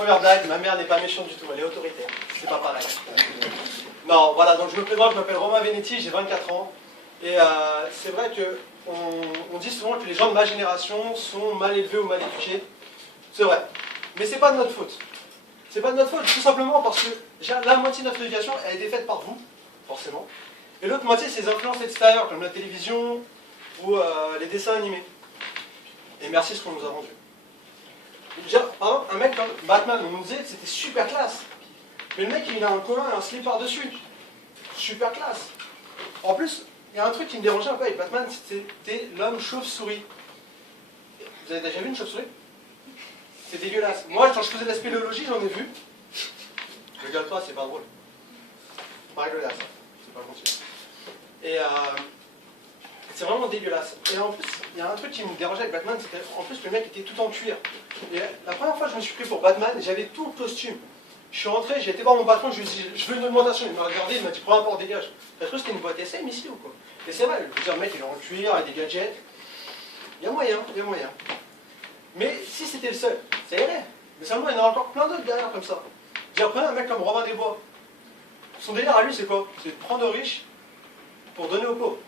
Première blague, ma mère n'est pas méchante du tout, elle est autoritaire. C'est pas pareil. Non, voilà, donc je me présente, je m'appelle Romain Venetti, j'ai 24 ans. Et c'est vrai qu'on dit souvent que les gens de ma génération sont mal élevés ou mal éduqués. C'est vrai. Mais c'est pas de notre faute. C'est pas de notre faute, tout simplement parce que la moitié de notre éducation a été faite par vous, forcément. Et l'autre moitié, c'est les influences extérieures, comme la télévision ou les dessins animés. Et merci ce qu'on nous a rendu. Par exemple, un mec comme Batman, on nous disait que c'était super classe. Mais le mec, il a un collant et un slip par-dessus. Super classe. En plus, il y a un truc qui me dérangeait un peu avec Batman, c'était l'homme chauve-souris. Vous avez déjà vu une chauve-souris? C'est dégueulasse. Moi, quand je faisais de la spéléologie, j'en ai vu. Je gueule pas, c'est pas drôle. Pas dégueulasse. C'est pas gentil. Et c'est vraiment dégueulasse. Et en plus, il y a un truc qui me dérangeait avec Batman, c'était en plus que le mec était tout en cuir. Et la première fois que je me suis pris pour Batman, j'avais tout le costume. Je suis rentré, j'ai été voir mon patron, je lui ai dit je veux une augmentation. Il m'a regardé, il m'a dit prends un port, dégage. T'as cru que c'était une boîte SM ici ou quoi? Et c'est vrai, je veux dire, le mec il est en cuir, avec des gadgets. Il y a moyen, il y a moyen. Mais si c'était le seul, ça irait. Mais seulement il y en a encore plein d'autres derrière comme ça. Je veux dire, prenez un mec comme Robin des Bois. Son délire à lui c'est quoi? C'est de prendre aux riches pour donner aux pauvres.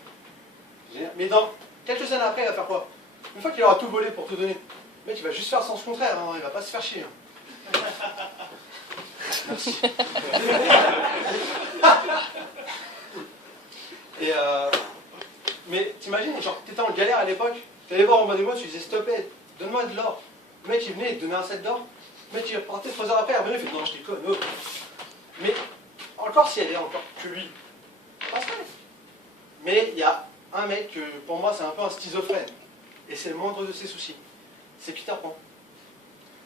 Mais dans quelques années après, il va faire quoi? Une fois qu'il aura tout volé pour tout donner, le mec il va juste faire le sens contraire, hein, il va pas se faire chier. Hein. Merci. Et mais t'imagines, genre t'étais en galère à l'époque, t'allais voir en bas de moi, tu disais s'il te plaît, donne-moi de l'or. Le mec il venait, il te donnait un set d'or, le mec il repartait 3 heures après, il revenait, il fait non je déconne. Oh. Mais encore si elle est encore que lui, pas ça. Mais il y a un mec que pour moi c'est un peu un schizophrène, et c'est le moindre de ses soucis, c'est Peter Pan.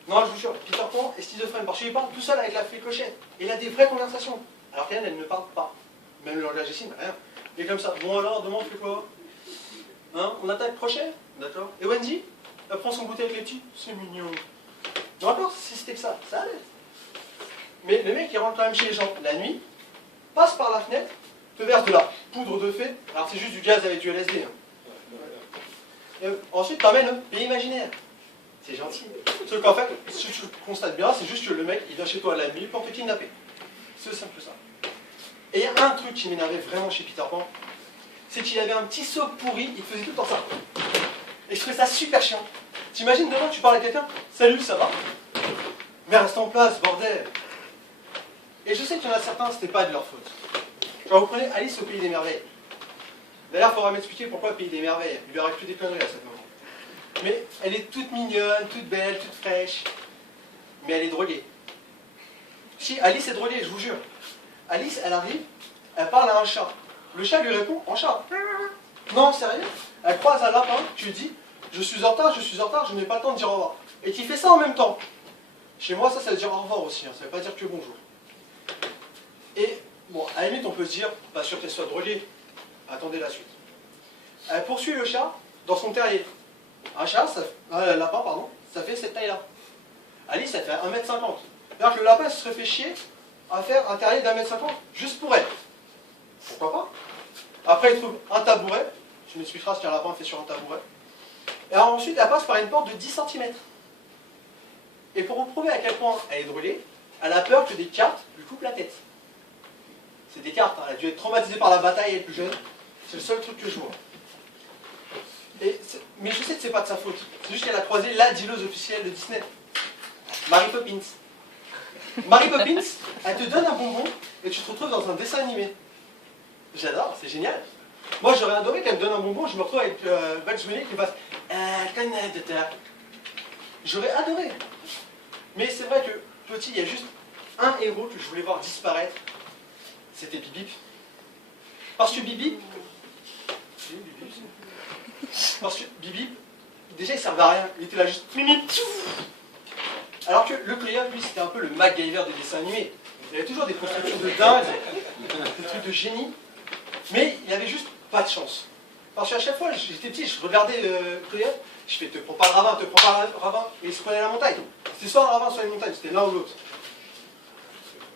Non, je vous jure, Peter Pan est schizophrène, parce qu'il parle tout seul avec la fée Clochette. Il a des vraies conversations, alors qu'elle, elle ne parle pas. Même le langage des signes, rien. Il est comme ça, bon alors, demain on fait quoi? Hein? On attaque Crochet? D'accord. Et Wendy? Elle prend son goûter avec les petits? C'est mignon. Non, encore, si c'était que ça allait. Mais le mec, il rentre quand même chez les gens la nuit, passe par la fenêtre, te verse de la poudre de fée, alors c'est juste du gaz avec du LSD. Hein. Et ensuite, t'emmènes un pays imaginaire. C'est gentil. Sauf qu'en fait, si tu constates bien, c'est juste que le mec, il vient chez toi la nuit pour te kidnapper. C'est aussi simple que ça. Et il y a un truc qui m'énervait vraiment chez Peter Pan, c'est qu'il avait un petit seau pourri, il faisait tout le temps ça. Et je trouvais ça super chiant. T'imagines demain, tu parles à quelqu'un, salut, ça va? Mais reste en place, bordel. Et je sais qu'il y en a certains, c'était pas de leur faute. Quand vous prenez Alice au Pays des Merveilles, d'ailleurs, il faudra m'expliquer pourquoi le Pays des Merveilles, il lui aurait plus des conneries à ce moment. Mais elle est toute mignonne, toute belle, toute fraîche. Mais elle est droguée. Si, Alice est droguée, je vous jure. Alice, elle arrive, elle parle à un chat. Le chat lui répond en chat. Non, sérieux? Elle croise un lapin, tu lui dis, je suis en retard, je n'ai pas le temps de dire au revoir. Et tu fais ça en même temps. Chez moi, ça veut dire au revoir aussi, hein, ça veut pas dire que bonjour. Et, bon, à la limite, on peut se dire, pas sûr qu'elle soit droguée. Attendez la suite. Elle poursuit le chat dans son terrier. Un lapin, pardon, ça fait cette taille-là. Alice, ça fait 1m50. C'est-à-dire que le lapin se serait fait chier à faire un terrier d'1m50 juste pour elle. Pourquoi pas? Après, il trouve un tabouret. Je m'expliquerai ce qu'un lapin fait sur un tabouret. Et alors, ensuite, elle passe par une porte de 10 cm. Et pour vous prouver à quel point elle est drôlée, elle a peur que des cartes lui coupent la tête. C'est des cartes, hein. Elle a dû être traumatisée par la bataille, elle est plus jeune. C'est le seul truc que je vois. Mais je sais que c'est pas de sa faute. C'est juste qu'elle a croisé la dealeuse officielle de Disney. Mary Poppins. Mary Poppins, elle te donne un bonbon et tu te retrouves dans un dessin animé. J'adore, c'est génial. Moi j'aurais adoré qu'elle me donne un bonbon, je me retrouve avec Bugs Bunny qui fasse Canada. J'aurais adoré. Mais c'est vrai que petit, il y a juste un héros que je voulais voir disparaître. C'était Bip Bip. Parce que Bip Bip, déjà il servait à rien, il était là juste mimi. Alors que le Coyote, lui, c'était un peu le MacGyver des dessins animés. Il y avait toujours des constructions de dingue, des trucs de génie, mais il avait juste pas de chance. Parce qu'à chaque fois, j'étais petit, je regardais Coyote, je fais te prends pas le ravin, te prends pas le ravin, et il se prenait la montagne. C'était soit un ravin, soit une montagne, c'était l'un ou l'autre.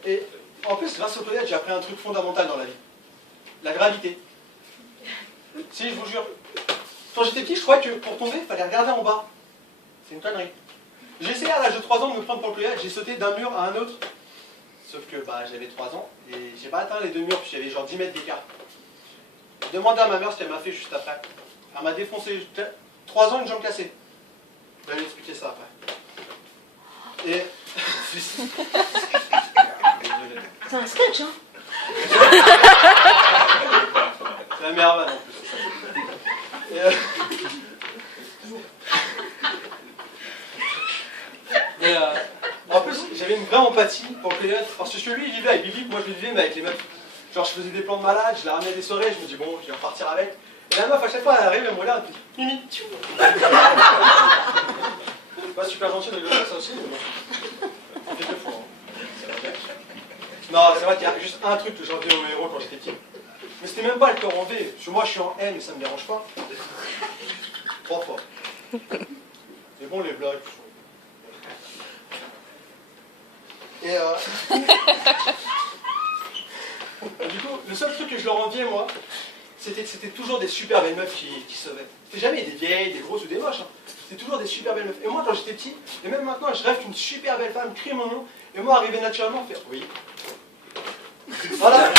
Et en plus, grâce au Coyote, j'ai appris un truc fondamental dans la vie. La gravité. Si, je vous jure. Quand j'étais petit, je croyais que pour tomber, il fallait regarder en bas. C'est une connerie. J'ai essayé à l'âge de 3 ans de me prendre pour le Cléa, j'ai sauté d'un mur à un autre. Sauf que bah, j'avais 3 ans et j'ai pas atteint les 2 murs, puis il y avait genre 10 mètres d'écart. J'ai demandé à ma mère ce qu'elle m'a fait juste après. Elle m'a défoncé 3 ans, une jambe cassée. Je vais lui expliquer ça après. Et... C'est un sketch, hein? C'est la meilleure vanne en plus. Et, en plus, j'avais une vraie empathie pour le Cléa, parce que lui, il vivait avec Bibi, moi je le vivais, mais avec les meufs. Genre, je faisais des plans de malade, je la ramenais à des soirées, je me dis, bon, je vais repartir avec. Et la meuf, à chaque fois, elle arrive, elle me regarde, elle me dit, Mimi, tchou. C'est pas super gentil de rigoler ça aussi, mais bon. Ça fait 2 fois. Hein. Non, c'est vrai qu'il y a juste un truc que j'ai enlevé au héros quand j'étais petit. Mais c'était même pas le corps en V, parce que moi je suis en M et ça me dérange pas. 3 fois. Mais bon, les blagues. Et du coup, le seul truc que je leur enviais, moi, c'était que c'était toujours des super belles meufs qui sauvaient. C'était jamais des vieilles, des grosses ou des moches. Hein. C'était toujours des super belles meufs. Et moi, quand j'étais petit, et même maintenant, je rêve qu'une super belle femme crie mon nom, et moi, arriver naturellement, faire oui. Voilà.